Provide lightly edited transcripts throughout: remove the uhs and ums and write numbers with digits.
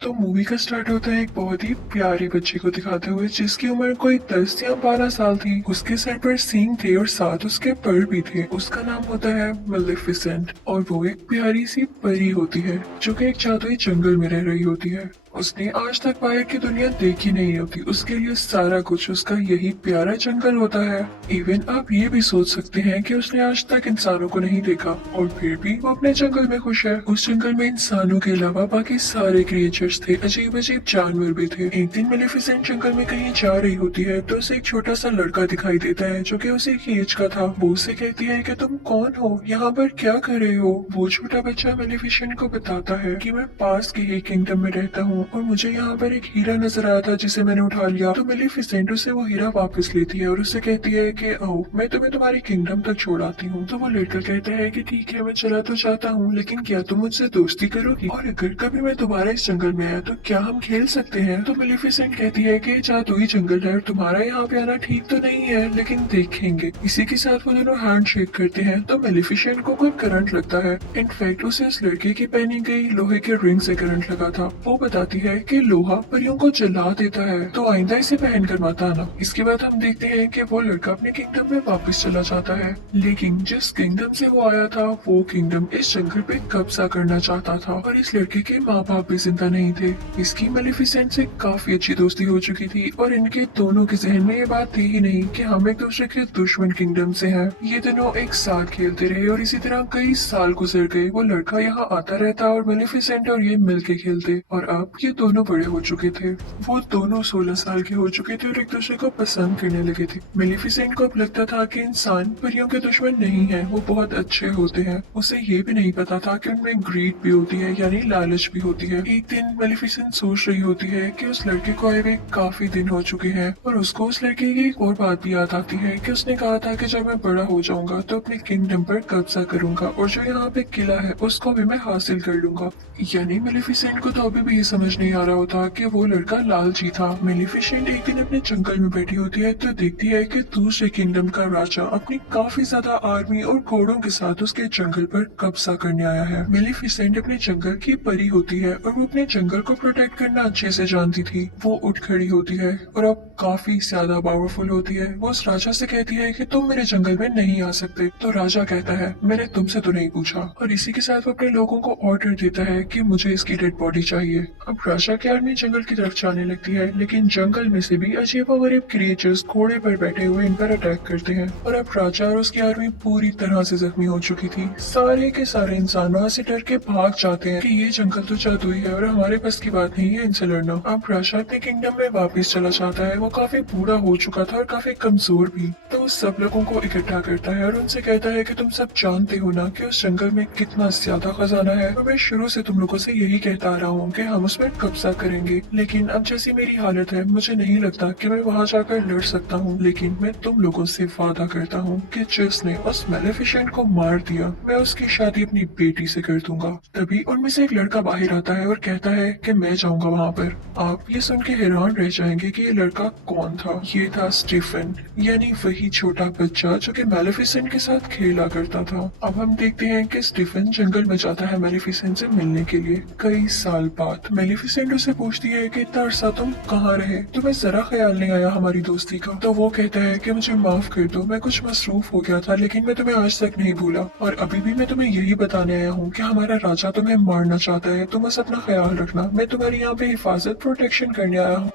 तो मूवी का स्टार्ट होता है एक बहुत ही प्यारी बच्ची को दिखाते हुए जिसकी उम्र कोई 10 या 12 साल थी। उसके सर पर सींग थे और साथ उसके पर भी थे। उसका नाम होता है मेलेफिसेंट और वो एक प्यारी सी परी होती है जो कि एक जादुई जंगल में रह रही होती है। उसने आज तक बाहर की दुनिया देखी नहीं होती। उसके लिए सारा कुछ उसका यही प्यारा जंगल होता है। इवन आप ये भी सोच सकते हैं कि उसने आज तक इंसानों को नहीं देखा और फिर भी वो अपने जंगल में खुश है। उस जंगल में इंसानों के अलावा बाकी सारे क्रिएचर्स थे, अजीब अजीब जानवर भी थे। एक दिन मेलेफिसेंट जंगल में कहीं जा रही होती है तो उसे एक छोटा सा लड़का दिखाई देता है जो कि उसी की एज का था। वो उसे कहती है कि तुम कौन हो, यहाँ पर क्या कर रहे हो। वो छोटा बच्चा मेलेफिसेंट को बताता है कि मैं पास के ही किंगडम में रहता हूँ और मुझे यहाँ पर एक हीरा नजर आया था जिसे मैंने उठा लिया। तो मेलेफिसेंट उसे वो हीरा वापस लेती है और उसे कहती है कि आओ मैं तुम्हें तुम्हारी किंगडम तक छोड़ आती हूँ। तो वो लड़का कहता है कि ठीक है मैं चला तो चाहता हूँ, लेकिन क्या तुम मुझसे दोस्ती करोगी, और अगर कभी मैं दोबारा इस जंगल में आया तो क्या हम खेल सकते हैं। तो मेलेफिसेंट कहती है कि जादुई जंगल है और तुम्हारा यहाँ पे आना ठीक तो नहीं है, लेकिन देखेंगे। इसी के साथ वो दोनों हैंड शेक करते हैं तो मेलेफिसेंट को कोई करंट लगता है। इनफैक्ट उसे उस लड़के की पहनी गई लोहे के रिंग से करंट लगा था। वो बताती है कि लोहा परियों को जला देता है, तो आइंदा इसे पहन कर मत आना। इसके बाद हम देखते हैं कि वो लड़का अपने किंगडम में वापस चला जाता है, लेकिन जिस किंगडम से वो आया था वो किंगडम इस जंगल पे कब्जा करना चाहता था और इस लड़के के माँ बाप भी जिंदा नहीं थे। इसकी मेलेफिसेंट से काफी अच्छी दोस्ती हो चुकी थी और इनके दोनों के जहन में ये बात थी ही नहीं कि हम एक दूसरे के दुश्मन किंगडम से हैं। ये दोनों एक साथ खेलते रहे और इसी तरह कई साल गुजर गए। वो लड़का यहाँ आता रहता और मेलेफिसेंट और ये मिलके खेलते और अब ये दोनों बड़े हो चुके थे। वो दोनों 16 साल के हो चुके थे और एक दूसरे को पसंद करने लगे थे। मेलेफिसेंट को अब लगता था कि इंसान परियों के दुश्मन नहीं है, वो बहुत अच्छे होते हैं। उसे ये भी नहीं पता था कि उनमें ग्रीड भी होती है, यानी लालच भी होती है। एक दिन मेलेफिसेंट सोच रही होती है कि उस लड़के को आए हुए काफी दिन हो चुके हैं और उसको उस लड़के की एक और बात भी याद आती है कि उसने कहा था कि जब मैं बड़ा हो जाऊंगा तो अपने किंगडम पर कब्जा करूंगा और जो यहाँ पे किला है उसको भी मैं हासिल कर लूंगा। यानी मेलेफिसेंट को तो अभी भी ये समझ नहीं आ रहा होता कि वो लड़का लालची था। मेलेफिसेंट एक दिन अपने जंगल में बैठी होती है तो देखती है कि दूसरे किंगडम का राजा अपनी काफी ज्यादा आर्मी और घोड़ों के साथ उसके जंगल पर कब्जा करने आया है। मेलेफिसेंट अपने जंगल की परी होती है और वो अपने जंगल को प्रोटेक्ट करना अच्छे से जानती थी। वो उठ खड़ी होती है और अब काफी ज्यादा पावरफुल होती है। वो उस राजा से कहती है कि तुम मेरे जंगल में नहीं आ सकते। तो राजा कहता है मैंने तुमसे तो नहीं पूछा, और इसी के साथ वो अपने लोगों को ऑर्डर देता है कि मुझे इसकी डेड बॉडी चाहिए। अब राजा की आर्मी जंगल की तरफ जाने लगती है, लेकिन जंगल में से भी अजीब और गरीब क्रिएचर्स घोड़े पर बैठे हुए इन पर अटैक करते हैं और अब राजा और उसकी आर्मी पूरी तरह से जख्मी हो चुकी थी। सारे के सारे इंसान वहाँ से डर के भाग जाते हैं कि ये जंगल तो जादुई है और हमारे बस की बात नहीं है इनसे लड़ना। अब राजा अपने किंगडम में वापस चला जाता है। वो काफी बूढ़ा हो चुका था और काफी कमजोर भी। तो वो सब लोगों को इकट्ठा करता है और उनसे कहता है कि तुम सब जानते हो ना कि उस जंगल में कितना ज्यादा खजाना है, और मैं शुरू से तुम लोगों से यही कहता आ रहा हूँ कि हम उस पर कब्जा करेंगे। लेकिन अब जैसी मेरी हालत है मुझे नहीं लगता कि मैं वहाँ जाकर लड़ सकता हूँ, लेकिन मैं तुम लोगों से वादा करता हूँ कि जिसने उस मेलेफिसेंट को मार दिया मैं उसकी शादी अपनी बेटी से कर दूंगा। तभी उनमें से एक लड़का बाहर आता है और कहता है कि मैं जाऊंगा वहाँ पर। आप ये सुन के हैरान रह जाएंगे कि ये लड़का कौन था। ये था स्टीफन, यानी वही छोटा बच्चा जो कि मेलेफिसेंट के साथ खेला करता था। अब हम देखते हैं कि स्टीफन जंगल में जाता है मेलेफिसेंट से मिलने के लिए। कई साल बाद मेलेफिसेंट उसे पूछती है कि इतना अरसा तुम कहाँ रहे, तुम्हें जरा ख्याल नहीं आया हमारी दोस्ती का। तो वो कहता है कि मुझे माफ कर दो, मैं कुछ मसरूफ हो गया था, लेकिन मैं तुम्हें आज तक नहीं भूला और अभी भी मैं तुम्हें यही बताने आया हूँ कि हमारा राजा तुम्हें मारना चाहता है। तुम बस अपना ख्याल रखना, मैं तुम्हारी यहाँ पे हिफाजत प्रोटेक्शन करने आया हूँ।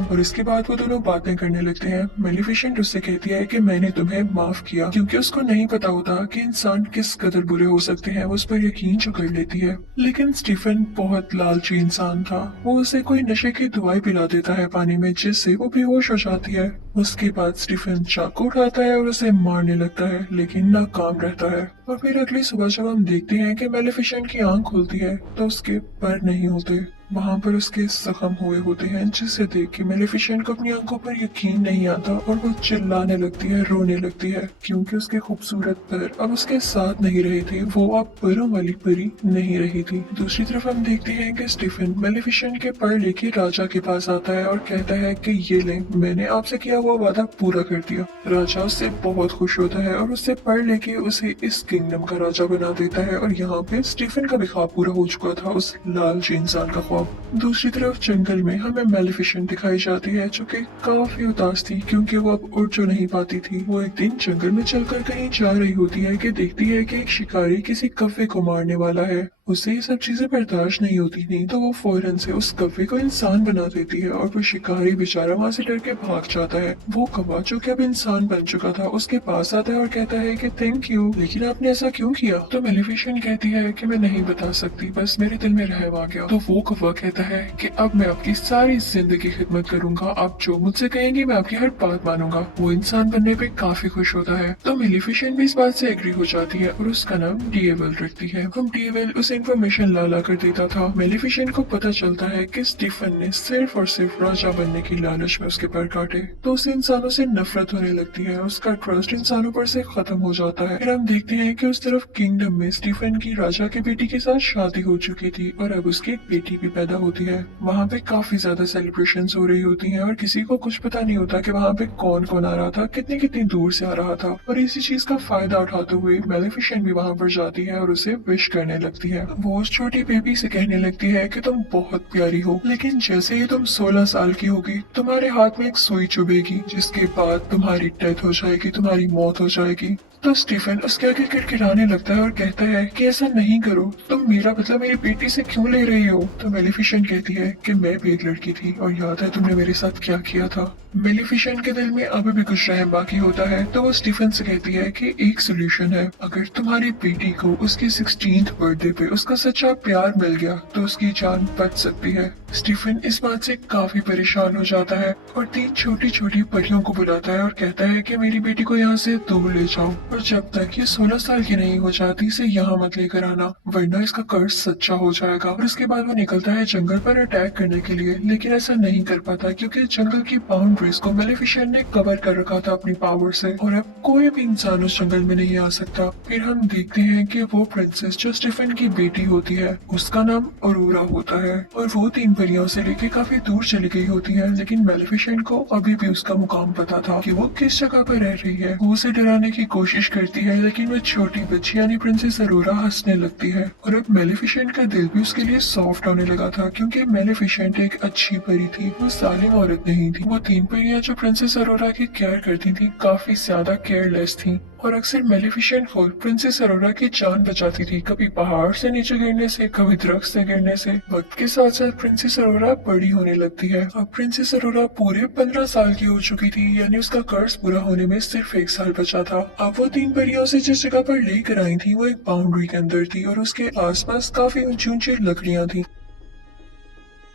और इसके बाद वो दोनों बातें करने लगते हैं। मेलिफिसेंट उससे कहती है कि मैंने तुम्हें माफ किया, क्योंकि उसको नहीं पता होता कि इंसान किस कदर बुरे हो सकते हैं। वो उस पर यकीन जो कर लेती है। लेकिन स्टीफन बहुत लालची इंसान था। वो उसे कोई नशे की दवाई पिला देता है पानी में, जिससे वो बेहोश हो जाती है। उसके बाद स्टीफन चाकू उठाता है और उसे मारने लगता है, लेकिन नाकाम रहता है। और फिर अगली सुबह जब हम देखते हैं कि मेलिफिसेंट की आंख खुलती है तो उसके पैर नहीं होते, वहाँ पर उसके जख्म हुए होते हैं, जिसे देख के मेलिफिसेंट को अपनी आंखों पर यकीन नहीं आता और वो चिल्लाने लगती है, रोने लगती है, क्योंकि उसके खूबसूरत पैर अब उसके साथ नहीं रहे थे। वो अब पैरों वाली परी नहीं रही थी। दूसरी तरफ हम देखते हैं कि स्टीफन मेलिफिसेंट के पैर लेके राजा के पास आता है और कहता है कि ये ले, मैंने आपसे किया हुआ वादा पूरा कर दिया। राजा उससे बहुत खुश होता है और उससे पढ़ लेके उसे इस किंगडम का राजा बना देता है। और यहाँ पे स्टीफन का भी ख्वाब पूरा हो चुका था, उस लालची इंसान का ख्वाब। दूसरी तरफ जंगल में हमें मेलिफिसेंट दिखाई जाती है, जो कि काफी उदास थी क्योंकि वो अब उड़ जो नहीं पाती थी। वो एक दिन जंगल में चलकर कहीं जा रही होती है कि देखती है कि एक शिकारी किसी कौवे को मारने वाला है। उसे ये सब चीजें बर्दाश्त नहीं होती थी, तो वो फौरन से उस कौवे को इंसान बना देती है और वो शिकारी बेचारा वहाँ से डर के भाग जाता है। वो कौवा जो कि अब इंसान बन चुका था उसके पास आता है और कहता है कि थैंक यू, लेकिन आपने ऐसा क्यों किया? तो मेलिफिसेंट कहती है कि मैं नहीं बता सकती, बस मेरे दिल में रहम आ गया। तो वो कौवा कहता है कि अब मैं आपकी सारी जिंदगी खिदमत करूंगा, आप जो मुझसे कहेंगी मैं आपकी हर बात मानूंगा। वो इंसान बनने पे काफी खुश होता है। तो मेलिफिसेंट भी इस बात से एग्री हो जाती है और उसका नाम डीएवल रखती है। हम डीएवल उसे इन्फॉर्मेशन ला कर देता था। मेलिफिसेंट को पता चलता है कि स्टीफन ने सिर्फ और सिर्फ राजा बनने की लालच में उसके पैर काटे, तो उसे इंसानों से नफरत होने लगती है। उसका ट्रस्ट इंसानों पर से खत्म हो जाता है। फिर हम देखते हैं कि उस तरफ किंगडम में स्टीफन की राजा के बेटी के साथ शादी हो चुकी थी और अब उसकी एक बेटी भी पैदा होती है। वहाँ पे काफी ज्यादा सेलिब्रेशंस हो रही होती हैं और किसी को कुछ पता नहीं होता कि वहाँ पे कौन कौन आ रहा था, कितनी कितनी दूर से आ रहा था। और इसी चीज का फायदा उठाते हुए मेलिफिसेंट भी वहाँ पर जाती है और उसे विश करने लगती है। वो उस छोटी बेबी से कहने लगती है कि तुम बहुत प्यारी हो, लेकिन जैसे ही तुम 16 साल की होगी तुम्हारे हाथ में एक सुई चुभेगी, जिसके बाद तुम्हारी डेथ हो जाएगी, तुम्हारी मौत हो जाएगी। तो स्टीफन उसके आगे किड़किड़ाने लगता है और कहता है कि ऐसा नहीं करो, तुम मेरा बदला मेरी बेटी से क्यों ले रही हो? तो मेलिफिसेंट कहती है कि मैं भी एक लड़की थी और याद है तुमने मेरे साथ क्या किया था। मेलिफिसेंट के दिल में अभी भी कुछ रहम बाकी होता है, तो वो स्टीफन से कहती है कि एक सोल्यूशन है, अगर तुम्हारी बेटी को उसके 16th बर्थडे पे उसका सच्चा प्यार मिल गया तो उसकी जान बच सकती है। स्टीफन इस बात से काफी परेशान हो जाता है और 3 छोटी छोटी परियों को बुलाता है और कहता है कि मेरी बेटी को यहाँ से दूर ले जाओ और जब तक ये 16 साल की नहीं हो जाती इसे यहाँ मत लेकर आना, वरना इसका कर्ज सच्चा हो जाएगा। और उसके बाद वो निकलता है जंगल पर अटैक करने के लिए, लेकिन ऐसा नहीं कर पाता क्योंकि जंगल की बाउंड्रीज को मेलिफिसेंट ने कवर कर रखा था अपनी पावर से और अब कोई भी इंसान उस जंगल में नहीं आ सकता। फिर हम देखते हैं कि वो प्रिंसेस जो स्टीफन की बेटी होती है उसका नाम अरोरा होता है और वो 3 परियों से लेके काफी दूर चली गई होती है, लेकिन मेलिफिसेंट को अभी भी उसका मुकाम पता था कि वो किस जगह पर रह रही है। वो उसे डराने की कोशिश करती है, लेकिन वो छोटी बच्ची यानी प्रिंसेस अरोरा हंसने लगती है और अब मेलिफिसेंट का दिल भी उसके लिए सॉफ्ट होने लगा था क्योंकि मेलिफिसेंट एक अच्छी परी थी, वो जालिम औरत नहीं थी। वो 3 परियां जो प्रिंसेस अरोरा की केयर करती थी काफी ज्यादा केयरलेस थी और अक्सर मेलिफिसेंट खुद प्रिंसेस अरोरा की जान बचाती थी, कभी पहाड़ से नीचे गिरने से, कभी दरख्त से गिरने से। वक्त के साथ साथ प्रिंसेस अरोरा बड़ी होने लगती है। अब प्रिंसेस अरोरा पूरे 15 साल की हो चुकी थी, यानी उसका कर्ज पूरा होने में सिर्फ 1 साल बचा था। अब वो 3 परियों से जिस जगह पर लेकर आई थी वो एक बाउंड्री के अंदर थी और उसके आसपास काफी ऊंची ऊंची लकड़ियां थी।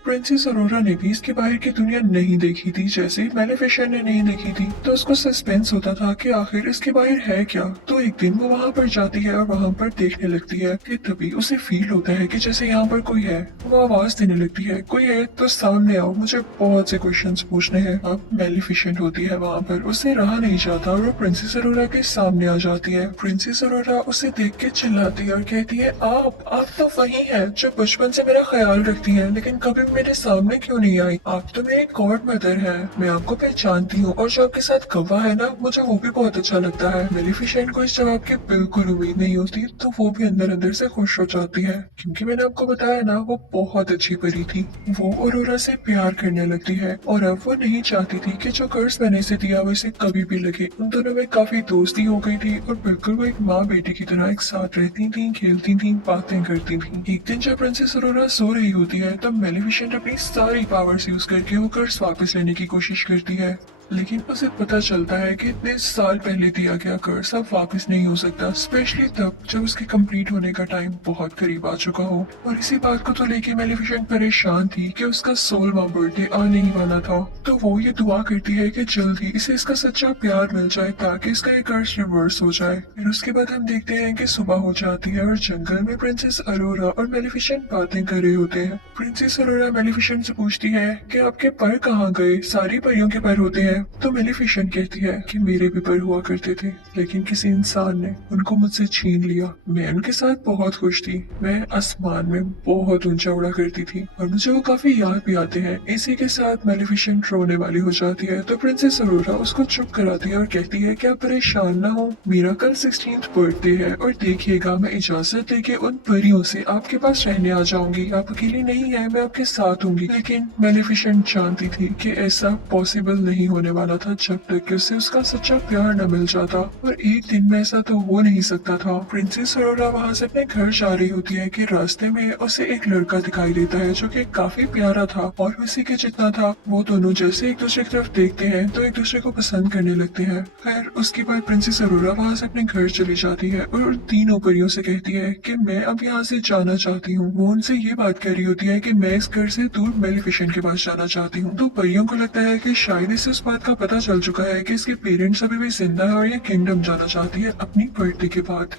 प्रिंसेस अरोरा ने भी इसके बाहर की दुनिया नहीं देखी थी, जैसे मेलिफिसेंट ने नहीं देखी थी, तो उसको सस्पेंस होता था कि आखिर इसके बाहर है क्या। तो एक दिन वो वहाँ पर जाती है और वहाँ पर देखने लगती है कि तभी उसे फील होता है कि जैसे यहाँ पर कोई है। वो आवाज देने लगती है, कोई है तो सामने आओ, मुझे बहुत से क्वेश्चंस पूछने हैं। अब मेलिफिसेंट होती है वहाँ पर, उसे रहा नहीं जाता और वो प्रिंसेस अरोरा के सामने आ जाती है। प्रिंसेस अरोरा उसे देख के चिल्लाती है और कहती है, आप तो वही है जो बचपन से मेरा ख्याल रखती है, लेकिन कभी मेरे सामने क्यों नहीं आई? आप तो मेरी गॉड मदर है, मैं आपको पहचानती हूँ और जो आपके साथ कौवा है ना, मुझे वो भी बहुत अच्छा लगता है। मेलिफिसेंट को इस जवाब की बिल्कुल उम्मीद नहीं होती, तो वो भी अंदर अंदर से खुश हो जाती है क्योंकि मैंने आपको बताया ना वो बहुत अच्छी परी थी। वो अरोरा से प्यार करने लगती है और अब वो नहीं चाहती थी कि जो कर्ज मैंने इसे दिया वो इसे कभी भी लगे। उन दोनों में काफी दोस्ती हो गई थी और बिल्कुल वो एक माँ बेटी की तरह एक साथ रहती थी, खेलती थी, बातें करती थी। एक दिन जब प्रिंसेस अरोरा सो रही होती है तब मेलिफिसेंट अपनी सारी पावर्स यूज करके वो कर्ज वापस लेने की कोशिश करती है, लेकिन उसे पता चलता है कि इतने साल पहले दिया गया कर्ज अब वापस नहीं हो सकता, स्पेशली तब जब उसके कंप्लीट होने का टाइम बहुत करीब आ चुका हो। और इसी बात को तो लेके मेलिफिसेंट परेशान थी कि उसका 16वां बर्थडे आने ही वाला था, तो वो ये दुआ करती है कि जल्दी इसे इसका सच्चा प्यार मिल जाए ताकि इसका ये कर्ज रिवर्स हो जाए। फिर उसके बाद हम देखते हैं कि सुबह हो जाती है और जंगल में प्रिंसेस अरोरा और मेलिफिसेंट बातें कर रहे होते हैं। प्रिंसेस अरोरा मेलिफिसेंट से पूछती है कि आपके पर कहाँ गए? सारी परियों के पर होते हैं है तो मेलिफिसेंट कहती है कि मेरे भी पर हुआ करते थे, लेकिन किसी इंसान ने उनको मुझसे छीन लिया। मैं उनके साथ बहुत खुश थी, मैं आसमान में बहुत ऊंचा उड़ा करती थी और मुझे वो काफी याद भी आते हैं। इसी के साथ मेलिफिसेंट रोने वाली हो जाती है तो प्रिंसेस अरोरा उसको चुप कराती है और कहती है कि आप परेशान ना हो, मेरा कल 16th बर्थडे है और देखिएगा मैं इजाजत लेके उन परियों से आपके पास रहने आ जाऊंगी। आप अकेली नहीं है, मैं आपके साथ होंगी। लेकिन मेलिफिसेंट जानती थी कि ऐसा पॉसिबल नहीं होने वाला था जब तक कि उसे उसका सच्चा प्यार न मिल जाता, और एक दिन में ऐसा तो हो नहीं सकता था। प्रिंसेस अरोरा वहाँ से अपने घर जा रही होती है कि रास्ते में उसे एक लड़का दिखाई देता है जो कि काफी प्यारा था और उसी के जितना था। वो दोनों जैसे एक दूसरे की तरफ देखते हैं तो एक दूसरे को पसंद करने लगते हैं। खैर उसके बाद प्रिंसेस अरोरा वहाँ से अपने घर चली जाती है और उन तीनों परियों से कहती है कि मैं अब यहाँ से जाना चाहती हूँ। वो उनसे ये बात कह रही होती है कि मैं इस घर से दूर मेलिफिसेंट के पास जाना चाहती हूँ। तो परियों को लगता है कि शायद इसे उस बात का पता चल चुका है कि इसके पेरेंट्स अभी भी जिंदा है और ये किंगडम जाना चाहती है अपनी बर्थडे के बाद।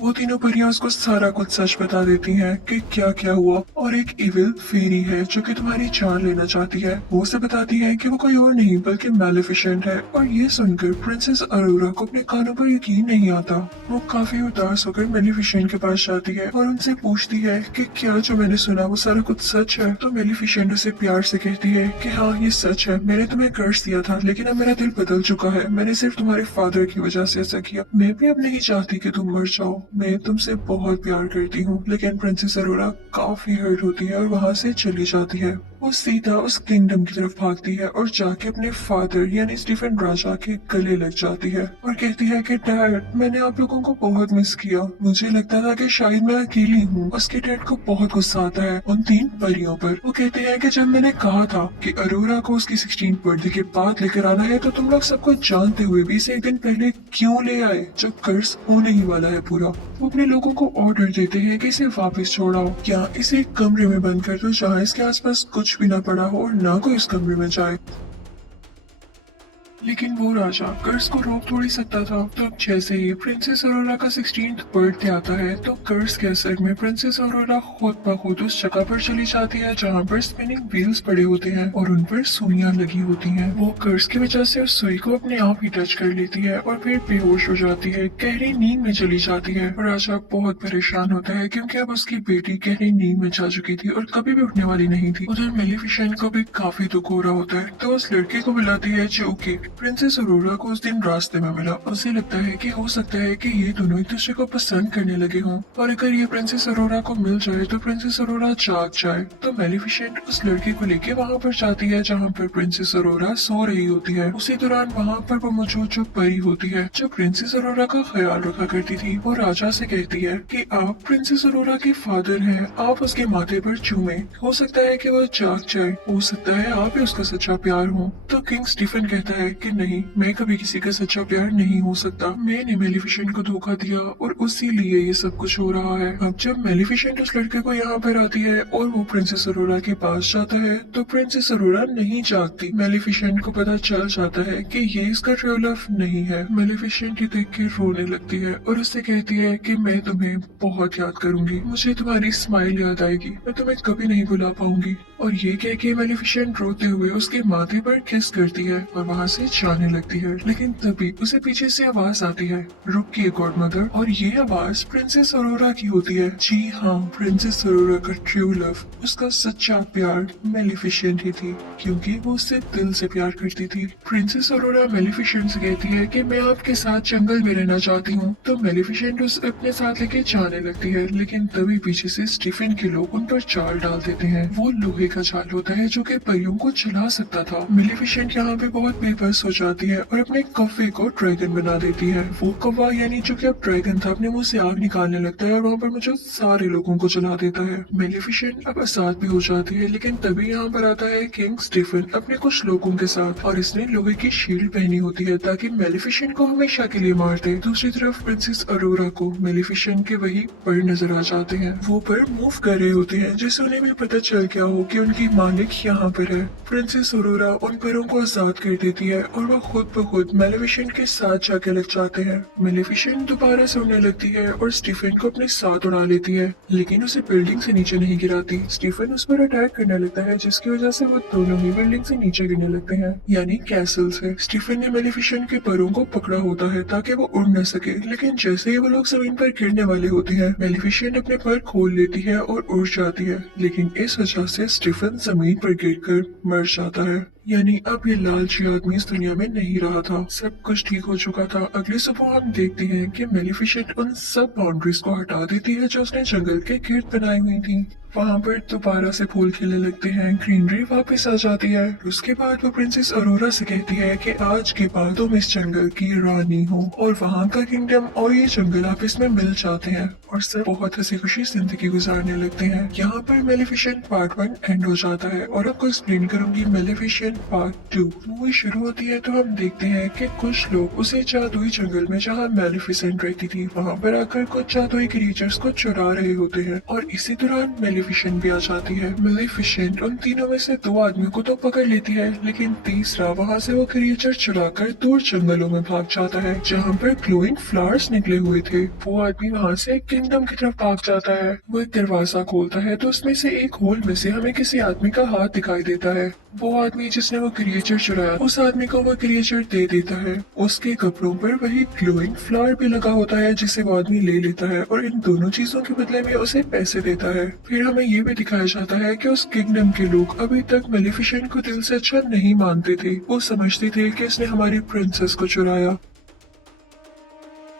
वो तीनों परियां उसको सारा कुछ सच बता देती हैं कि क्या क्या हुआ, और एक इविल फेरी है जो कि तुम्हारी जान लेना चाहती है। वो उसे बताती है कि वो कोई और नहीं बल्कि मेलिफिसेंट है। और ये सुनकर प्रिंसेस अरोरा को अपने कानों पर यकीन नहीं आता। वो काफी उदास होकर मेलिफिसेंट के पास जाती है और उनसे पूछती है कि क्या जो मैंने सुना वो सारा कुछ सच है। तो मेलिफिसेंट उसे प्यार से कहती है कि हाँ ये सच है, मैंने तुम्हें कर्ज दिया था लेकिन अब मेरा दिल बदल चुका है। मैंने सिर्फ तुम्हारे फादर की वजह से ऐसा किया। मैं भी अब नहीं चाहती कि तुम मर जाओ, मैं तुमसे बहुत प्यार करती हूँ। लेकिन प्रिंसेस अरोरा काफी हर्ट होती है और वहाँ से चली जाती है। वो सीधा उस किंगडम की तरफ भागती है और जाके अपने फादर यानी स्टीफन राजा के गले लग जाती है और कहती है कि डैड मैंने आप लोगों को बहुत मिस किया, मुझे लगता था कि शायद मैं अकेली हूँ। उसके डैड को बहुत गुस्सा आता है उन तीन परियों पर। वो कहते हैं कि जब मैंने कहा था कि अरोरा को उसकी 16th बर्थडे के बाद लेकर आना है तो तुम लोग सब कुछ जानते हुए भी इसे एक दिन पहले क्यों ले आए जब कर्ज होने ही वाला है पूरा। वो अपने लोगों को ऑर्डर देते हैं कि इसे वापस छोड़ाओ या इसे एक कमरे में बंद कर दो जहाँ इसके आसपास कुछ भी ना पड़ा हो और ना कोई इस कमरे में जाए। लेकिन वो राजा कर्ज को रोक थोड़ी सकता था। तो अब जैसे ही प्रिंसेस अरोरा का 16th बर्थडे आता है तो कर्ज के असर में प्रिंसेस अरोरा खुद ब खुद उस जगह पर चली जाती है जहाँ पर स्पिनिंग व्हील्स पड़े होते हैं और उन पर सुइयां लगी होती हैं। वो कर्ज की वजह से उस सुई को अपने आप ही टच कर लेती है और फिर बेहोश हो जाती है, गहरी नींद में चली जाती है। राजा बहुत परेशान होता है क्योंकि अब उसकी बेटी गहरी नींद में जा चुकी थी और कभी भी उठने वाली नहीं थी। उधर मेलिफिसेंट को भी काफी दुख हो रहा होता है तो उस लड़के को बुलाती है जो कि प्रिंसेस अरोरा को उस दिन रास्ते में मिला। उसे लगता है कि हो सकता है कि ये दोनों एक दूसरे को पसंद करने लगे हों और अगर ये प्रिंसेस अरोरा को मिल जाए तो प्रिंसेस अरोरा जाग जाए। तो मेलिफिसेंट उस लड़के को लेके वहाँ पर जाती है जहाँ पर प्रिंसेस अरोरा सो रही होती है। उसी दौरान वहाँ पर वो मौजूद जो परी होती है जो प्रिंसेस अरोरा का ख्याल रखा करती थी, वो राजा से कहती है कि आप प्रिंसेस अरोरा के फादर हैं, आप उसके माथे पर चूमे, हो सकता है कि वो जाग जाए, हो सकता है आप ही उसका सच्चा प्यार हो। तो किंग स्टीफन कहता है कि नहीं, मैं कभी किसी का सच्चा प्यार नहीं हो सकता, मैंने मेलिफिसेंट को धोखा दिया और उसी लिए ये सब कुछ हो रहा है। अब जब मेलिफिसेंट उस लड़के को यहाँ पर आती है और वो प्रिंसेस अरोरा के पास जाता है तो प्रिंसेस अरोरा नहीं जागती। मेलिफिसेंट को पता चल जाता है कि ये इसका ट्रू लव नहीं है। मेलिफिसेंट ये देख के रोने लगती है और उससे कहती है कि मैं तुम्हें बहुत याद करूंगी, मुझे तुम्हारी स्माइल याद आएगी, मैं तुम्हें कभी नहीं भुला पाऊंगी। और ये कह के मेलिफिसेंट रोते हुए उसके माथे पर किस करती है और वहाँ से जाने लगती है। लेकिन तभी उसे पीछे से आवाज आती है, रुकिए गॉड मदर। और ये आवाज प्रिंसेस अरोरा की होती है। जी हाँ, प्रिंसेस अरोरा का ट्रू लव, उसका सच्चा प्यार मेलिफिसेंट ही थी क्योंकि वो उससे दिल से प्यार करती थी। प्रिंसेस अरोरा मेलिफिसेंट से कहती है कि मैं आपके साथ जंगल में रहना चाहती हूँ। तो मेलिफिसेंट उसे अपने साथ लेके जाने लगती है लेकिन तभी पीछे से स्टीफन के लोग उन पर जाल डाल देते हैं। वो लोहे का जाल होता है जो कि परियों को चला सकता था। मेलिफिसेंट यहाँ पे बहुत बेबस हो जाती है और अपने कौवे को ड्रैगन बना देती है। वो कौवा यानी जो कि अब ड्रैगन था अपने मुंह से आग निकालने लगता है और वहाँ पर मुझे सारे लोगों को जला देता है। मेलिफिसेंट अब आजाद भी हो जाती है लेकिन तभी यहाँ पर आता है किंग स्टीफन अपने कुछ लोगों के साथ और इसने लोहे की शील्ड पहनी होती है ताकि मेलिफिसेंट को हमेशा के लिए मार दे। दूसरी तरफ प्रिंसेस अरोरा को मेलिफिसेंट के वही पर नजर आ जाते हैं। वो पर मूव कर रहे होते हैं जिससे उन्हें भी पता चल गया हो कि कि उनकी मालिक यहाँ पर है। प्रिंसेस अरोरा उन परों को आजाद कर देती है और वो खुद ब खुद मेलेफिसेंट के साथ जाके लग जाते हैं। मेलेफिसेंट दोबारा से उड़ने लगती है और स्टीफन को अपने साथ उड़ा लेती है, लेकिन उसे बिल्डिंग से नीचे नहीं गिराती। स्टीफन उस पर अटैक करने लगता है, जिसकी वजह से वो दोनों ही बिल्डिंग से नीचे गिरने लगते हैं, यानी कैसल से। स्टीफन ने मेलेफिसेंट के परों को पकड़ा होता है ताकि वो उड़ न सके, लेकिन जैसे ही वो लोग जमीन पर गिरने वाले होते हैं, मेलेफिसेंट अपने पर खोल लेती है और उड़ जाती है, लेकिन इस वजह से स्टीफन जमीन पर गिरकर मर जाता है। यानी अब ये लालची आदमी इस दुनिया में नहीं रहा था, सब कुछ ठीक हो चुका था। अगली सुबह हम देखते हैं कि मेलेफिसेंट उन सब बाउंड्रीज को हटा देती है जो उसने जंगल के गिर्द बनाई हुई थी। वहाँ पर दोबारा से फूल खिलने लगते हैं, ग्रीनरी वापस आ जाती है। उसके बाद वो प्रिंसेस अरोरा से कहती है कि आज के बाद तुम इस जंगल की रानी हो, और वहाँ का किंगडम और ये जंगल आपस में मिल जाते हैं और सब बहुत हंसी खुशी जिंदगी गुजारने लगते हैं। यहाँ पर मेलेफिसेंट पार्ट 1 एंड हो जाता है और आपको एक्सप्लेन करूंगी मेलेफिसेंट पार्ट 2। मूवी शुरू होती है तो हम देखते हैं कि कुछ लोग उसे जादुई जंगल में जहाँ मेलेफिसेंट रहती थी वहाँ पर आकर कुछ जादुई क्रिएचर्स को चुरा रहे होते हैं, और इसी दौरान मेलेफिसेंट भी आ जाती है। मेलेफिसेंट उन तीनों में से 2 आदमियों को तो पकड़ लेती है, लेकिन तीसरा वहाँ से वो क्रिएचर चुराकर दूर जंगलों में भाग जाता है जहाँ पर ग्लोइंग फ्लावर्स निकले हुए थे। वो आदमी वहाँ से किंगडम की तरफ भाग जाता है। वो एक दरवाजा खोलता है तो उसमें से एक होल में से हमें किसी आदमी का हाथ दिखाई देता है। वो आदमी जिसने वो क्रिएचर चुराया, उस आदमी को वो क्रिएचर दे देता है। उसके कपड़ों पर वही ग्लोइंग फ्लावर भी लगा होता है जिसे वो आदमी ले लेता है और इन दोनों चीजों के बदले में उसे पैसे देता है। फिर हमें ये भी दिखाया जाता है कि उस किंगडम के लोग अभी तक मेलेफिसेंट को दिल से अच्छा नहीं मानते थे। वो समझते थे कि इसने हमारी प्रिंसेस को चुराया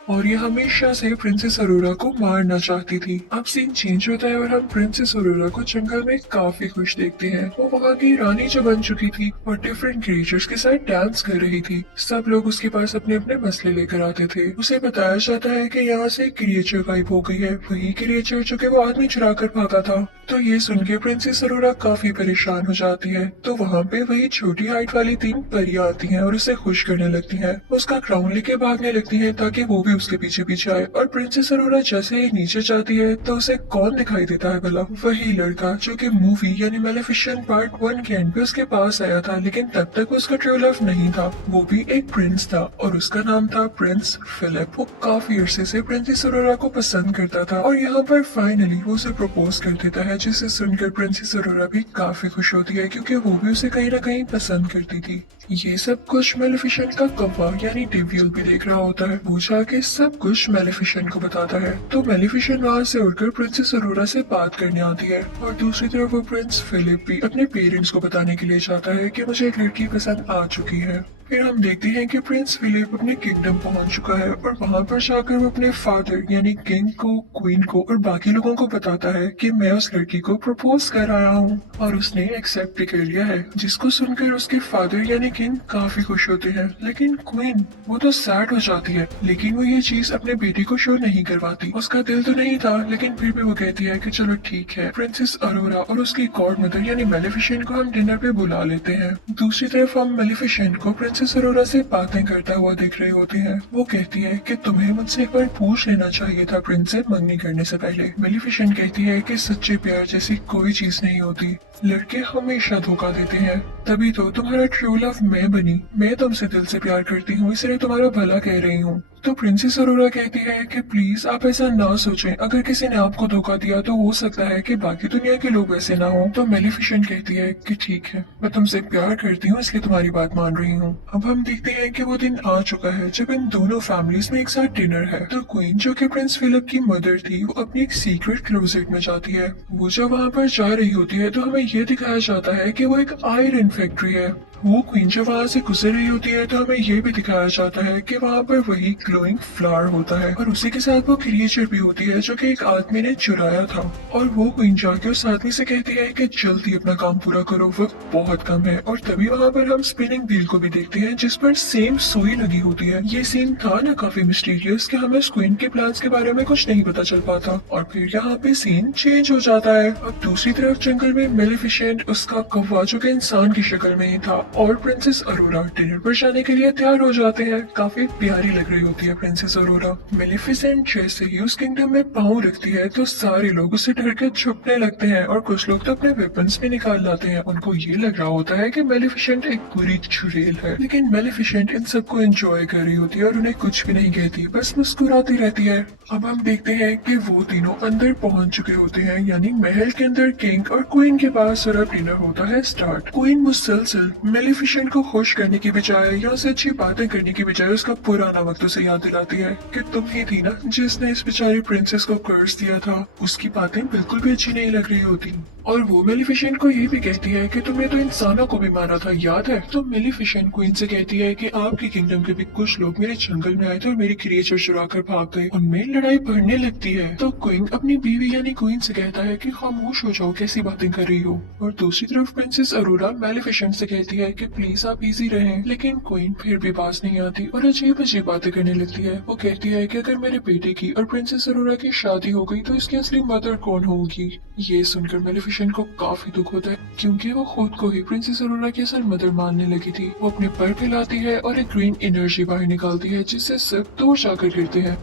और ये हमेशा से प्रिंसेस अरोरा को मारना चाहती थी। अब सीन चेंज होता है और हम प्रिंसेस अरोरा को जंगल में काफी खुश देखते हैं। वो वहाँ की रानी जो बन चुकी थी और डिफरेंट क्रिएचर्स के साथ डांस कर रही थी। सब लोग उसके पास अपने अपने मसले लेकर आते थे। उसे बताया जाता है कि यहाँ से क्रिएचर गायब हो गई है, वही क्रिएचर जो कि वो आदमी चुरा कर भागा था। तो ये सुन के प्रिंसेस अरोरा काफी परेशान हो जाती है। तो वहाँ पे वही छोटी हाइट वाली 3 परियां आती हैं और उसे खुश करने लगती हैं। उसका क्राउन लेके भागने लगती हैं ताकि वो भी उसके पीछे पीछे आए। और प्रिंसेस अरोरा जैसे ही नीचे जाती है तो उसे कौन दिखाई देता है भला? वही लड़का जो कि मूवी यानी मेलेफिसेंट पार्ट 1 के एंड पे उसके पास आया था, लेकिन तब तक उसका ट्रू लव नहीं था। वो भी एक प्रिंस था और उसका नाम था प्रिंस फिलिप। वो काफी अरसे से प्रिंसेस अरोरा को पसंद करता था और यहाँ पर फाइनली वो उसे प्रपोज कर देता है, जिसे सुनकर प्रिंसेस अरोरा भी काफी खुश होती है क्योंकि वो भी उसे कहीं न कहीं पसंद करती थी। ये सब कुछ मेलेफिसेंट का कौवा यानी डेविल भी देख रहा होता है। वो जाके सब कुछ मेलेफिसेंट को बताता है। तो मेलेफिसेंट वहाँ से उड़कर प्रिंसेस अरोरा से बात करने आती है और दूसरी तरफ वो प्रिंस फिलिप भी अपने पेरेंट्स को बताने के लिए चाहता है कि मुझे एक लड़की पसंद आ चुकी है। फिर हम देखते हैं कि प्रिंस फिलिप अपने किंगडम पहुंच चुका है और वहां पर जाकर वो अपने फादर यानी किंग को, क्वीन को और बाकी लोगों को बताता है कि मैं उस लड़की को प्रपोज कर आया हूँ और उसने एक्सेप्ट भी कर लिया है। जिसको सुनकर उसके फादर यानी किंग काफी खुश होते हैं, लेकिन क्वीन वो तो सैड हो जाती है। लेकिन वो ये चीज अपने बेटी को शो नहीं करवाती। उसका दिल तो नहीं था, लेकिन फिर भी वो कहती है कि चलो ठीक है। प्रिंसेस अरोरा और उसकी गॉड मदर यानी मेलेफिसेंट को हम डिनर पे बुला लेते हैं। दूसरी तरफ हम मेलेफिसेंट को प्रिंसेस अरोरा से बातें करता हुआ देख रहे होते हैं। वो कहती है कि तुम्हें मुझसे एक बार पूछ लेना चाहिए था प्रिंस से मंगनी करने से पहले। मेलेफिसेंट कहती है कि सच्चे प्यार जैसी कोई चीज नहीं होती, लड़के हमेशा धोखा देते हैं। तभी तो तुम्हारा ट्रू लव मैं बनी। मैं तुमसे दिल से प्यार करती हूँ, इसलिए तुम्हारा भला कह रही हूँ। तो प्रिंसेस अरोरा कहती है कि प्लीज आप ऐसा ना सोचें। अगर किसी ने आपको धोखा दिया तो हो सकता है कि बाकी दुनिया के लोग वैसे ना हो। तो मेलेफिसेंट कहती है कि ठीक है, मैं तुमसे प्यार करती हूँ इसलिए तुम्हारी बात मान रही हूँ। अब हम देखते हैं कि वो दिन आ चुका है जब इन दोनों फैमिलीज में एक साथ डिनर है। तो क्वीन जो कि प्रिंस फिलिप की मदर थी, वो अपनी एक सीक्रेट क्लोजेट में जाती है। वो जब वहाँ पर जा रही होती है तो हमें ये दिखाया जाता है कि वो एक आयरन फैक्ट्री है। वो क्वीन जब वहाँ से गुजर रही होती है तो हमें ये भी दिखाया जाता है कि वहाँ पर वही ग्लोइंग फ्लावर होता है और उसी के साथ वो क्रिएचर भी होती है जो कि एक आदमी ने चुराया था। और वो क्वीन जाके उस आदमी से कहती है कि जल्दी अपना काम पूरा करो, वक्त बहुत कम है। और तभी वहाँ पर हम स्पिनिंग व्हील को भी देखते हैं जिस पर सेम सुई लगी होती है। ये सीन था ना काफी मिस्टीरियस कि हमें उस क्वीन के प्लान्स के बारे में कुछ नहीं पता चल पाता। और फिर यहाँ पे सीन चेंज हो जाता है। अब दूसरी तरफ जंगल में मेलेफिसेंट उसका कौवा जो कि इंसान की शक्ल में ही था और प्रिंसेस अरोरा डिनर पर जाने के लिए तैयार हो जाते हैं। काफी प्यारी लग रही होती है प्रिंसेस अरोरा। मेलिफिसेंट जैसे ही उस किंगडम में पाँव रखती है तो सारे लोग उससे डर के छुपने लगते हैं और कुछ लोग तो अपने वेपन्स भी निकाल लाते हैं। उनको ये लग रहा होता है कि मेलिफिसेंट एक बुरी चुड़ैल है, लेकिन मेलिफिसेंट इन सबको एंजॉय कर रही होती है और उन्हें कुछ भी नहीं कहती, बस मुस्कुराती रहती है। अब हम देखते हैं कि वो तीनों अंदर पहुंच चुके होते हैं, यानी महल के अंदर किंग और क्वीन के पास। और अब डिनर होता है स्टार्ट। क्वीन मुसलसल मेलिफिसेंट को खुश करने की बजाय या से अच्छी बातें करने की बजाय उसका पुराना वक्त उसे याद दिलाती है कि तुम ही थी ना जिसने इस बेचारी प्रिंसेस को कर्ज दिया था। उसकी बातें बिल्कुल भी अच्छी नहीं लग रही होती और वो मेलिफिसेंट को ये भी कहती है कि तुमने तो इंसानों को भी मारा था, याद है? तो मेलिफिसेंट क्वीन से कहती है कि आपके किंगडम के भी कुछ लोग मेरे जंगल में आए थे और मेरी क्रिएचर चुरा कर भाग गए। उनमें लड़ाई बढ़ने लगती है तो क्वीन अपनी बीवी यानी क्वीन से कहता है कि खामोश हो जाओ, कैसी बातें कर रही हो। और दूसरी तरफ प्रिंसेस अरोरा मेलिफिसेंट से कहती है कि प्लीज आप इजी रहें, लेकिन क्वीन फिर भी पास नहीं आती और अजीब अजीब बातें करने लगती है। वो कहती है कि अगर मेरे बेटे की और प्रिंसेस अरोरा की शादी हो गई तो इसकी असली मदर कौन होगी। ये सुनकर मेलिफिसेंट को काफी दुख होता है क्योंकि वो खुद को ही प्रिंसेस अरोरा की असल मदर मानने लगी थी। वो अपने पर फैलाती है और एक ग्रीन एनर्जी बाहर निकालती है जिससे सब दूर जाकर गिरते हैं।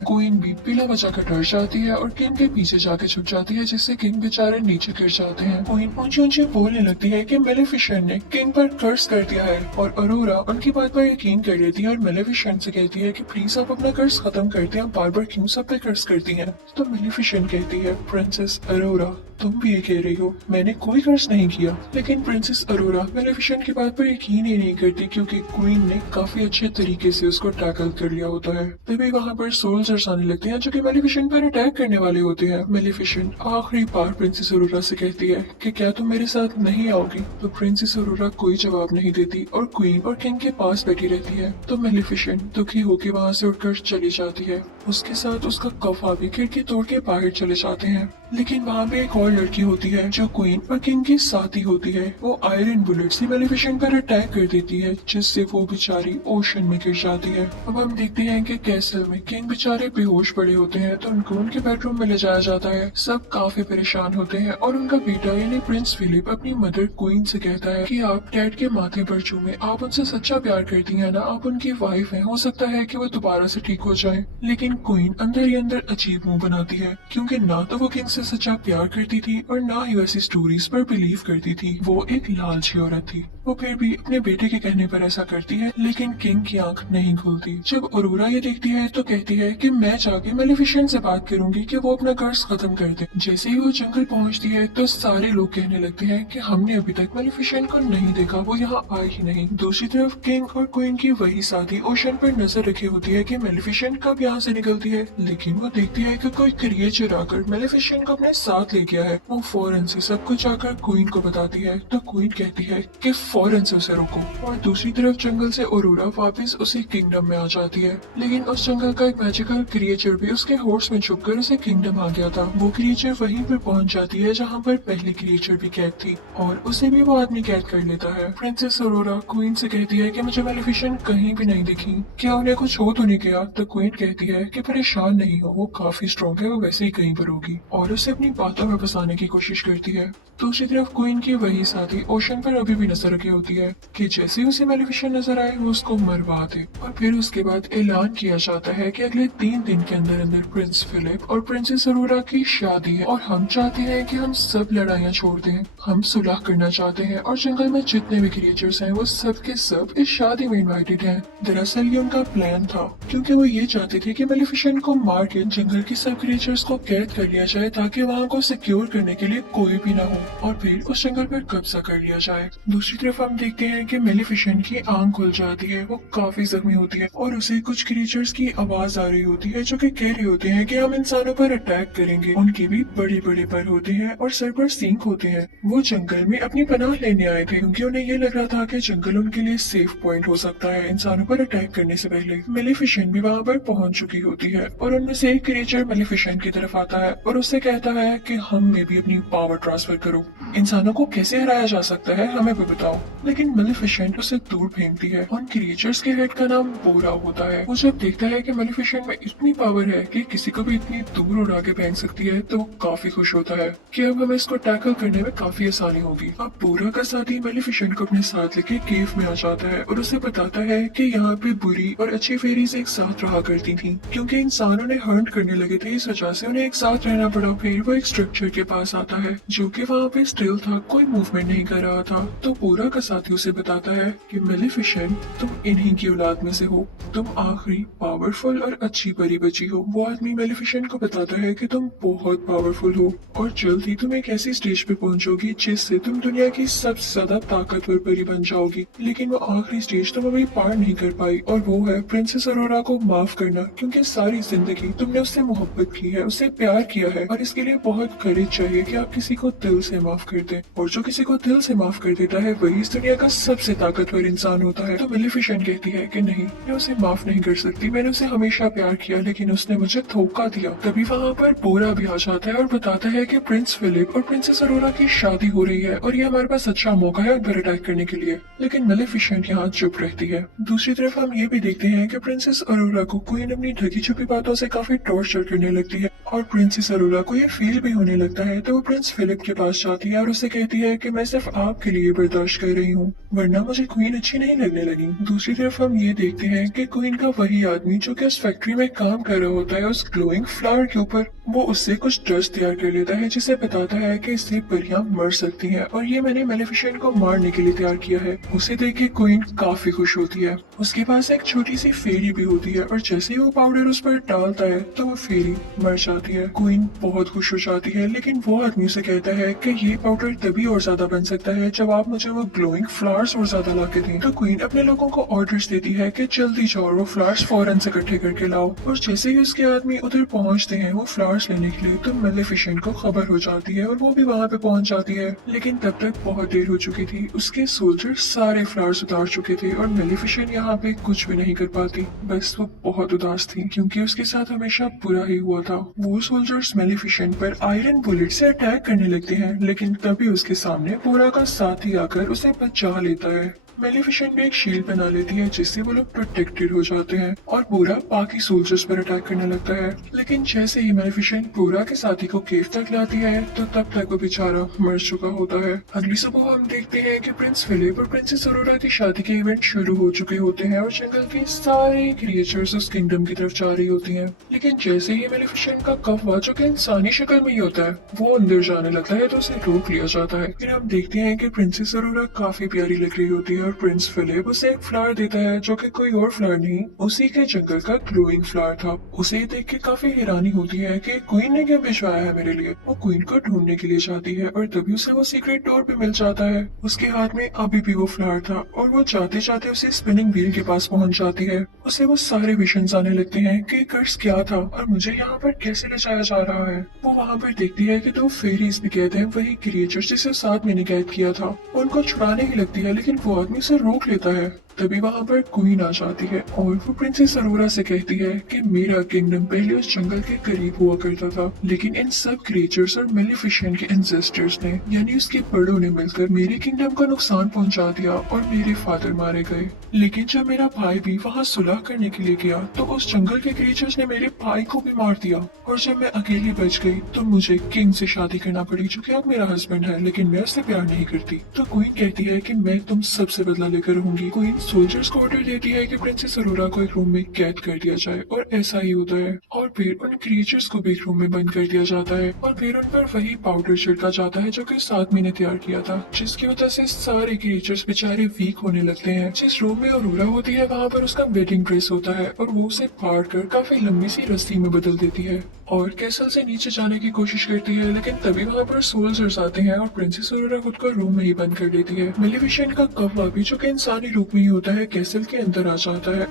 क्वीन भी पीला बचाकर डर जाती है और किंग के पीछे जाके छुप जाती है, जिससे किंग बेचारे नीचे गिर जाते हैं। क्वीन ऊंची ऊंची बोलने लगती है कि मेलिफिसेंट ने किंग पर कर्ज कर दिया है और अरोरा उनकी बात पर यकीन कर लेती है और मेलिफिसेंट से कहती है कि प्लीज आप अपना कर्ज खत्म करते हैं, बार बार क्यों सब पे कर्ज करती हैं। तो मेलिफिसेंट कहती है प्रिंसेस अरोरा तुम भी ये कह रही हो, मैंने कोई कर्ज नहीं किया। लेकिन प्रिंसेस अरोरा मेलिफिसेंट की बात पर यकीन ही नहीं करती क्योंकि क्वीन ने काफी अच्छे तरीके से उसको टैकल कर लिया होता है। तभी वहाँ पर सोल्जर्स आने लगते हैं जो कि मेलिफिसेंट पर अटैक करने वाले होते हैं। मेलिफिसेंट आखिरी बार प्रिंसेस अरोरा से कहती है कि क्या तुम मेरे साथ नहीं आओगी। तो प्रिंसेस अरोरा कोई जवाब नहीं देती और क्वीन और किंग के पास बैठी रहती है। तो मेलिफिसेंट दुखी होकर वहाँ से उठकर चली जाती है। उसके साथ उसका कफा भी खिड़की तोड़ के बाहर चले जाते हैं। लेकिन वहाँ पे एक और लड़की होती है जो क्वीन और किंग की साथी होती है। वो आयरन बुलेट से मेलिफिसेंट पर अटैक कर देती है जिससे वो बेचारी ओशन में गिर जाती है। अब हम देखते हैं कि कैसल में किंग बेचारे बेहोश पड़े होते हैं तो उनको उनके बेडरूम में ले जाया जाता है। सब काफी परेशान होते हैं और उनका बेटा यानी प्रिंस फिलिप अपनी मदर क्वीन से कहता है कि आप डैड के माथे पर चूमे, आप उनसे सच्चा प्यार करती हैं ना, आप उनकी वाइफ हैं, हो सकता है कि वो दोबारा से ठीक हो जाए। लेकिन क्वीन अंदर ही अंदर अजीब मुंह बनाती है क्योंकि ना तो वो किंग से सच्चा प्यार करती थी और ना ही वैसी स्टोरीज पर बिलीव करती थी। वो एक लालची औरत थी। वो फिर भी अपने बेटे के कहने पर ऐसा करती है, लेकिन किंग की आंख नहीं खुलती। जब अरोरा ये देखती है तो कहती है कि मैं जाके मेलिफिसेंट से बात करूंगी कि वो अपना कर्ज खत्म कर दे। जैसे ही वो जंगल पहुंचती है तो सारे लोग कहने लगते हैं कि हमने अभी तक मेलिफिसेंट को नहीं देखा, वो यहाँ आए ही नहीं। दूसरी तरफ किंग और क्वीन की वही साथी ओशन पर नजर रखी होती है कि मेलिफिसेंट कब यहाँ से निकलती है, लेकिन वो देखती है कि कोई क्रिएचर आकर मेलिफिसेंट को अपने साथ ले गया है। वो फौरन से सब कुछ आकर क्वीन को बताती है तो क्वीन कहती है कि फौरन से उसे रोको। और दूसरी तरफ जंगल से अरोरा वापस उसी किंगडम में आ जाती है, लेकिन उस जंगल का एक मैजिकल क्रिएचर भी उसके होर्स में छुपकर उसे किंगडम आ गया था। वो क्रिएचर वहीं पर पहुंच जाती है जहाँ पर पहली क्रिएचर भी कैद थी और उसे भी वो आदमी कैद कर लेता है। प्रिंसेस अरोरा क्वीन से कहती है कि मुझे मेलिफिसेंट कहीं भी नहीं दिखी, क्या उन्हें कुछ हो तो नहीं गया। तो क्वीन कहती है कि परेशान नहीं हो, वो काफी स्ट्रॉन्ग है, वो वैसे ही कहीं पर होगी और उसे अपनी बातों में फंसाने की कोशिश करती है। दूसरी तरफ क्वीन की वही साथी ओशन पर अभी भी नजर रखी होती है कि जैसे ही उसे मेलिफिसेंट नजर आए वो उसको मरवा दे। और फिर उसके बाद ऐलान किया जाता है कि अगले 3 दिन के अंदर अंदर प्रिंस फिलिप और प्रिंसेस अरोरा की शादी है और हम चाहते हैं कि हम सब लड़ाइयाँ छोड़ दें, हम सुलह करना चाहते हैं और जंगल में जितने भी क्रिएचर्स हैं वो सब के सब इस शादी में इन्वाइटेड हैं। दरअसल ये उनका प्लान था क्योंकि वो ये चाहते थे कि मेलिफिसेंट को मार के जंगल के सब क्रिएचर्स को कैद कर लिया जाए ताकि वहाँ को सिक्योर करने के लिए कोई भी ना हो और फिर उस जंगल पर कब्जा कर लिया जाए। दूसरी तरफ हम देखते हैं कि मेलिफिसेंट की आंख खुल जाती है, वो काफी जख्मी होती है और उसे कुछ क्रिएचर्स की आवाज आ रही होती है जो कि कह रहे होते हैं कि हम इंसानों पर अटैक करेंगे। उनके भी बड़े बड़े पर होते हैं और सर पर सींग होते हैं। वो जंगल में अपनी पनाह लेने आए थे क्योंकि उन्हें ये लग रहा था कि जंगल उनके लिए सेफ पॉइंट हो सकता है इंसानों पर अटैक करने से पहले। मेलिफिसेंट भी वहाँ पर पहुंच चुकी होती है और उनमें से एक क्रिएचर मेलिफिसेंट की तरफ आता है और उससे कहता है कि हम में भी अपनी पावर ट्रांसफर करो। इंसानों को कैसे हराया जा सकता है, हमें भी बताओ। लेकिन मेलिफिसेंट उसे दूर फेंकती है। उन क्रिएचर्स के हेड का नाम बोरा होता है। वो जब देखता है कि मेलिफिसेंट में इतनी पावर है कि किसी को भी इतनी दूर उड़ा के फेंक सकती है, तो वो काफी खुश होता है कि अब हमें इसको टैकल करने में काफी आसानी होगी। अब बोरा का साथी मेलिफिसेंट को अपने साथ लेके केव में आ जाता है और उसे बताता है कि यहाँ पे बुरी और अच्छी फेरीज एक साथ रहा करती थी। क्योंकि इंसानों ने हंट करने लगे थे, इस वजह से उन्हें एक साथ रहना पड़ा। फिर वो एक स्ट्रक्चर के पास आता है जो कि वहाँ पे स्टिल था, कोई मूवमेंट नहीं कर रहा था। तो बोरा का साथी उसे बताता है कि मेलिफिसेंट, तुम इन्हीं की औलाद में से हो, तुम आखिरी पावरफुल और अच्छी परी बची हो। वो आदमी मेलिफिसेंट को बताता है कि तुम बहुत पावरफुल हो और जल्द ही तुम एक ऐसी स्टेज पे पहुंचोगी जिससे तुम दुनिया की सबसे ज्यादा ताकतवर परी बन जाओगी। लेकिन वो आखिरी स्टेज तुम अभी पार नहीं कर पाई, और वो है प्रिंसेस अरोरा को माफ करना। क्योंकि सारी जिंदगी तुमने उससे मोहब्बत की है, उससे प्यार किया है, और इसके लिए बहुत करेज चाहिए कि आप किसी को दिल से माफ कर दें। और जो किसी को दिल से माफ कर देता है वही इस दुनिया का सबसे ताकतवर इंसान होता है। तो मेलिफिसेंट कहती है कि नहीं, मैं उसे माफ नहीं कर सकती, मैंने उसे हमेशा प्यार किया, लेकिन उसने मुझे धोखा दिया। तभी वहाँ पर बोरा भी आ जाता है और बताता है कि प्रिंस फिलिप और प्रिंसेस अरोरा की शादी हो रही है और ये हमारे पास अच्छा मौका है उन पर अटैक करने के लिए। लेकिन मेलिफिसेंट यहाँ चुप रहती है। दूसरी तरफ हम ये भी देखते हैं कि प्रिंसेस अरोरा को क्वीन अपनी ढकी छुपी बातों से काफी टॉर्चर करने लगती है, और प्रिंसेस अरोरा को ये फील भी होने लगता है। तो वो प्रिंस फिलिप के पास जाती है और उसे कहती है कि मैं सिर्फ आपके लिए बर्दाश्त कर रही हूँ, वरना मुझे क्वीन अच्छी नहीं लगने लगी। दूसरी तरफ हम ये देखते हैं कि क्वीन का वही आदमी जो कि उस फैक्ट्री में काम कर रहा होता है उस ग्लोइंग फ्लावर के ऊपर, वो उससे कुछ डस्ट तैयार कर लेता है जिसे बताता है कि इससे परियां मर सकती हैं और ये मैंने मेलिफिसेंट को मारने के लिए तैयार किया है। उसे देख के क्वीन काफी खुश होती है। उसके पास एक छोटी सी फेरी भी होती है और जैसे ही वो पाउडर उस पर डालता है तो वो फेरी मर जाती है। क्वीन बहुत खुश हो जाती है, लेकिन वो आदमी उसे कहता है कि ये पाउडर तभी और ज्यादा बन सकता है जब आप मुझे वो ग्लोइंग फ्लावर्स और ज्यादा ला के दें। तो क्वीन अपने लोगों को ऑर्डर्स देती है कि जल्दी जाओ और वो फ्लावर्स फौरन से इकट्ठे करके लाओ। और जैसे ही उसके आदमी उधर पहुंचते हैं वो फ्लावर्स लेने के लिए, तो मेलिफिसेंट को खबर हो जाती है और वो भी वहाँ पे पहुंच जाती है। लेकिन तब तक बहुत देर हो चुकी थी, उसके सोल्जर सारे फ्लावर्स उतार चुके थे और मेलिफिसेंट यहाँ पे कुछ भी नहीं कर पाती। बस वो बहुत उदास थी क्योंकि उसके साथ हमेशा बुरा ही हुआ था। वो सोल्जर्स मेलिफिसेंट पर आयरन बुलेट से अटैक करने लगते हैं, लेकिन तभी उसके सामने बोरा का साथी आकर उसे बचा लेता है। मेलिफिसेंट एक शील्ड बना लेती है जिससे वो लोग प्रोटेक्टेड हो जाते हैं और बोरा बाकी सोल्जर्स पर अटैक करने लगता है। लेकिन जैसे ही मेलिफिसेंट बोरा के साथी को केव तक लाती है तो तब तक वो बेचारा मर चुका होता है। अगली सुबह हम देखते हैं कि प्रिंस फिलिप और प्रिंसेस अरोरा की शादी के इवेंट शुरू हो चुके होते हैं और जंगल के सारे क्रिएचर्स उस किंगडम की तरफ जा रही होती हैं। लेकिन जैसे ही मेलिफिसेंट का कौवा जो कि इंसानी शक्ल में ही होता है वो अंदर जाने लगता है तो उसे रोक लिया जाता है। फिर हम देखते हैं कि प्रिंसेस अरोरा काफी प्यारी लग रही होती है और प्रिंस फिलिप उसे एक फ्लावर देता है जो कि कोई और फ्लावर नहीं, उसी के जंगल का ग्लोइंग फ्लावर था। उसे देख के काफी हैरानी होती है कि क्वीन ने क्या भिजवाया है मेरे लिए। वो क्वीन को ढूंढने के लिए जाती है और तभी उसे वो सीक्रेट डोर पे मिल जाता है। उसके हाथ में अभी भी वो फ्लावर था और वो जाते जाते उसे स्पिनिंग व्हील के पास पहुंच जाती है। उसे वो सारे विजन्स आने लगते हैं कि कर्ज क्या था और मुझे यहाँ पर कैसे ले जाया जा रहा है। वो वहाँ पर देखती है कि दो फेरीज भी कहते हैं वही क्रिएचर्स जिसे साथ में कैद किया था, उनको छुड़ाने ही लगती है, लेकिन वो आदमी उसे रोक लेता है। तभी वहाँ पर क्वीन आ जाती है और वो प्रिंसेस अरोरा से कहती है कि मेरा किंगडम पहले उस जंगल के करीब हुआ करता था, लेकिन इन सब क्रिएचर्स और मेलिफिसेंट के एंसेस्टर्स ने यानी उसके बड़ों ने मिलकर मेरे किंगडम को नुकसान पहुंचा दिया और मेरे फादर मारे गए। लेकिन जब मेरा भाई भी वहाँ सुलह करने के लिए गया तो उस जंगल के क्रिएचर्स ने मेरे भाई को भी मार दिया और जब मैं अकेली बच गई तो मुझे किंग से शादी करना पड़ी जो कि अब मेरा हस्बैंड है, लेकिन मैं उससे प्यार नहीं करती। तो क्वीन कहती है कि मैं तुम सबसे बदला लेकर रहूंगी। क्वीन सोल्जर्स को ऑर्डर देती है कि प्रिंसेस अरोरा को एक रूम में कैद कर दिया जाए और ऐसा ही होता है। और फिर उन क्रिएचर्स को भी एक रूम में बंद कर दिया जाता है और फिर उन पर वही पाउडर छिड़का जाता है जो कि साथ में ने तैयार किया था, जिसकी वजह से सारे क्रिएचर्स बेचारे वीक होने लगते हैं। जिस रूम में अरोरा होती है वहाँ पर उसका वेडिंग ड्रेस होता है और वो उसे फाड़ कर काफी लंबी सी रस्सी में बदल देती है और कैसल से नीचे जाने की कोशिश करती है, लेकिन तभी वहाँ पर सोल्जर्स आते हैं और प्रिंसेस अरोरा खुद को रूम में ही बंद कर देती है। मेलिफिसेंट का कौवा भी जो कि इंसानी रूप में ही होता है कैसल के अंदर आ जाता है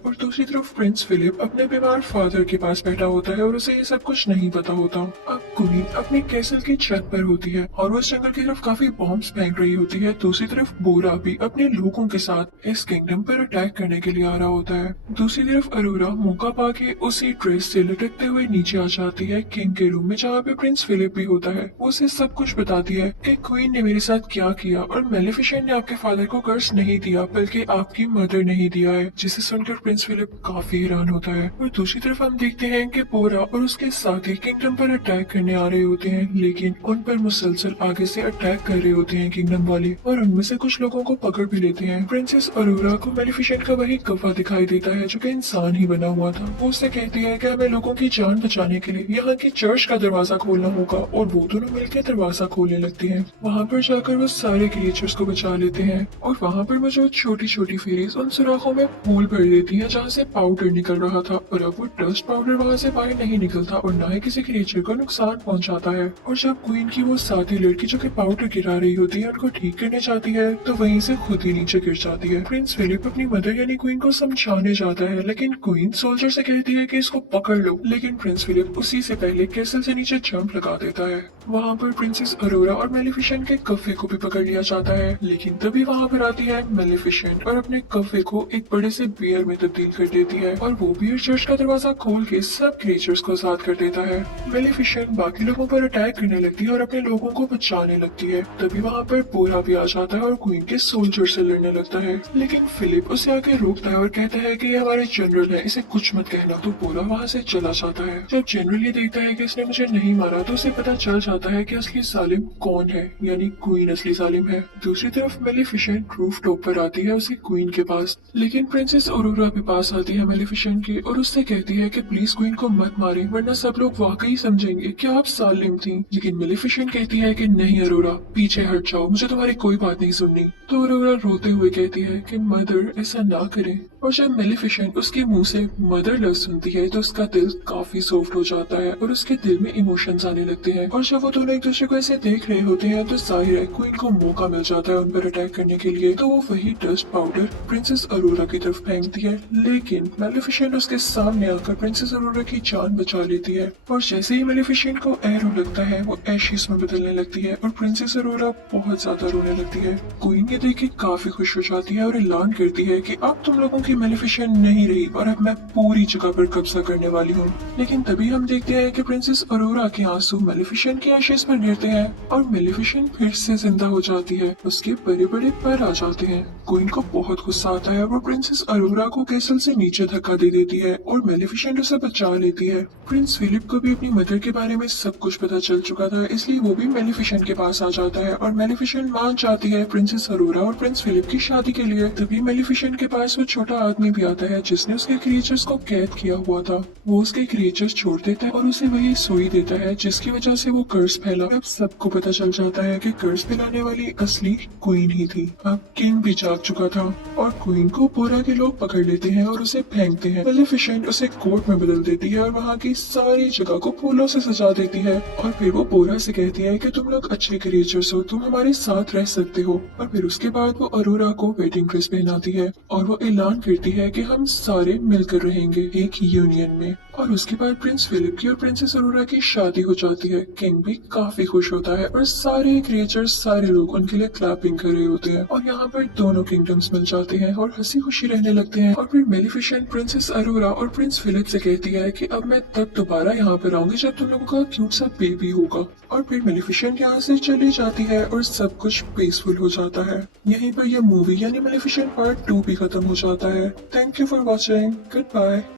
और दूसरी तरफ प्रिंस फिलिप अपने बीमार फादर के पास बैठा होता है और उसे ये सब कुछ नहीं पता होता। अब क्वीन अपने कैसल की छत पर होती है और वो इस जंगल की तरफ काफी बॉम्ब्स फेंक रही होती है। दूसरी तरफ बोरा भी अपने लोगों के साथ इस किंगडम पर अटैक करने के लिए आ रहा होता है। दूसरी तरफ अरोरा मौका पाके उसी ड्रेस से लटकते हुए नीचे आ जाती है किंग के रूम में, जहाँ पे प्रिंस फिलिप भी होता है। वो उसे सब कुछ बताती है कि क्वीन ने मेरे साथ क्या किया और मेलेफिसेंट ने आपके फादर को कर्ज नहीं दिया बल्कि आपकी मदर नहीं दिया है, जिसे सुनकर प्रिंस फिलिप काफी हैरान होता है। और दूसरी तरफ हम देखते हैं कि बोरा और उसके साथी किंगडम पर अटैक करने आ रहे होते हैं, लेकिन उन पर मुसलसल आगे से अटैक कर रहे होते हैं किंगडम वाले और उनमें से कुछ लोगों को पकड़ भी लेते हैं। प्रिंसेस अरोरा को मेलेफिसेंट का वही कफा दिखाई देता है जो कि इंसान ही बना हुआ था। वो उससे कहती है कि हमें लोगों की जान बचाने के लिए यहाँ की चर्च का दरवाजा खोलना होगा और वो दोनों मिलकर दरवाजा खोलने लगते हैं। वहाँ पर जाकर वो सारे क्रिएचर्स को बचा लेते हैं और वहाँ पर मौजूद छोटी छोटी फेरीज उन सुराखों में होल भर देती है जहाँ से पाउडर निकल रहा था और अब वो डस्ट पाउडर वहाँ से बाहर नहीं निकलता और न ही किसी क्रिएचर को नुकसान पहुँचाता है। और जब क्वीन की वो साथी लड़की जो कि पाउडर गिरा रही होती है उनको ठीक करने जाती है तो वहीं से खुद ही नीचे गिर जाती है। प्रिंस फिलिप अपनी मदर यानी क्वीन को समझाने जाता है, लेकिन क्वीन सोल्जर से कहती है कि इसको पकड़ लो, लेकिन प्रिंस फिलिप उसी से पहले कैसल से नीचे जंप लगा देता है। वहाँ पर प्रिंसेस अरोरा और मेलेफिसेंट के कफे को भी पकड़ लिया जाता है, लेकिन तभी वहाँ पर आती है मेलेफिसेंट और अपने कफे को एक बड़े से बियर में तब्दील कर देती है और वो बियर चर्च का दरवाजा खोल के सब क्रिएचर्स को आजाद कर देता है। मेलेफिसेंट बाकी लोगों पर अटैक करने लगती है और अपने लोगों को बचाने लगती है। तभी वहाँ पर बोरा भी आ जाता है और क्वीन के सोल्जर से लड़ने लगता है, लेकिन फिलिप उसे आके रोकता है और कहता है कि ये हमारे जनरल है, इसे कुछ मत कहना। तो बोरा वहाँ से चला जाता है। जब जनरल ये देखता है कि इसने मुझे नहीं मारा तो उसे पता चल जाता है कि असली सालिम कौन है, यानी क्वीन असली सालिम है। दूसरी तरफ मेलेफिसेंट रूफ टॉप पर आती है उसी क्वीन के पास, लेकिन प्रिंसेस अरोरा भी पास आती है मेलेफिसेंट की और उससे कहती है कि प्लीज क्वीन को मत मारे वरना सब लोग वाकई समझेंगे कि आप सालिम थी। लेकिन मेलेफिसेंट कहती है कि नहीं अरोरा, पीछे हट जाओ, मुझे तुम्हारी कोई बात नहीं सुननी। तो अरोरा रोते हुए कहती है कि मदर ऐसा ना करें। और जब मेलेफिसेंट उसके मुंह से मदर लव सुनती है तो उसका दिल काफी सॉफ्ट हो जाता है और उसके दिल में इमोशंस आने लगते हैं। और जब वो दोनों एक दूसरे को ऐसे देख रहे होते हैं तो जाहिर है क्वीन को मौका मिल जाता है उन पर अटैक करने के लिए। तो वो वही डस्ट पाउडर प्रिंसेस अरोरा की तरफ फेंकती है, लेकिन मेलेफिसेंट उसके सामने आकर प्रिंसेस अरोरा की जान बचा लेती है। और जैसे ही मेलेफिसेंट को एरो लगता है वो एशिस में बदलने लगती है और प्रिंसेस अरोरा बहुत ज्यादा रोने लगती है। क्वीन ये देख के काफी खुश हो जाती है और ऐलान करती है कि अब तुम लोगों की मेलेफिसेंट नहीं रही और अब मैं पूरी जगह पर कब्जा करने वाली हूँ। लेकिन तभी हम देखते हैं कि प्रिंसेस अरोरा के आंसू मेलेफिसेंट के एशेस पर गिरते हैं और मेलेफिसेंट फिर से जिंदा हो जाती है। उसके बड़े बड़े पैर आ जाते हैं। क्वीन को बहुत गुस्सा आता है और वो प्रिंसेस अरोरा को कैसल से नीचे धक्का दे देती है और मेलेफिसेंट उसे बचा लेती है। प्रिंस फिलिप को भी अपनी मदर के बारे में सब कुछ पता चल चुका था, इसलिए वो भी मेलेफिसेंट के पास आ जाता है और मेलेफिसेंट मान जाती है प्रिंसेस अरोरा और प्रिंस फिलिप की शादी के लिए। तभी मेलेफिसेंट के पास वो छोटा आदमी भी आता है जिसने उसके क्रिएचर्स को कैद किया हुआ था। वो उसके क्रिएचर्स छोड़ देता है और उसे वही सुई देता है जिसकी वजह से वो कर्ज फैला। अब सबको पता चल जाता है कि कर्ज फैलाने वाली असली क्वीन ही थी। अब किंग भी जाग चुका था और क्वीन को बोरा के लोग पकड़ लेते हैं और उसे फेंकते हैं। मेलेफिसेंट उसे कोर्ट में बदल देती है और वहाँ की सारी जगह को फूलों से सजा देती है और फिर वो बोरा से कहती है कि तुम लोग अच्छे क्रिएचर्स हो, तुम हमारे साथ रह सकते हो। और फिर उसके बाद वो अरोरा को वेडिंग ड्रेस पहनाती है और वो ऐलान करती है कि हम सारे मिलकर रहेंगे एक यूनियन में। और उसके बाद प्रिंस फिलिप की और प्रिंसेस अरोरा की शादी हो जाती है। किंग भी काफी खुश होता है और सारे क्रिएचर्स सारे लोग उनके लिए क्लैपिंग कर रहे होते हैं और यहाँ पर दोनों किंगडम्स मिल जाते हैं और हंसी खुशी रहने लगते हैं। और फिर मेलेफिसेंट प्रिंसेस अरोरा और प्रिंस फिलिप से कहती है कि अब मैं तब दोबारा यहाँ पर आऊंगी जब तुम लोगों का क्यूट सा बेबी होगा। और फिर मेलेफिसेंट यहाँ से चली जाती है और सब कुछ पीसफुल हो जाता है। यहीं पर यह मूवी यानी मेलेफिसेंट पार्ट 2 भी खत्म हो जाता है। Thank you for watching. Good bye.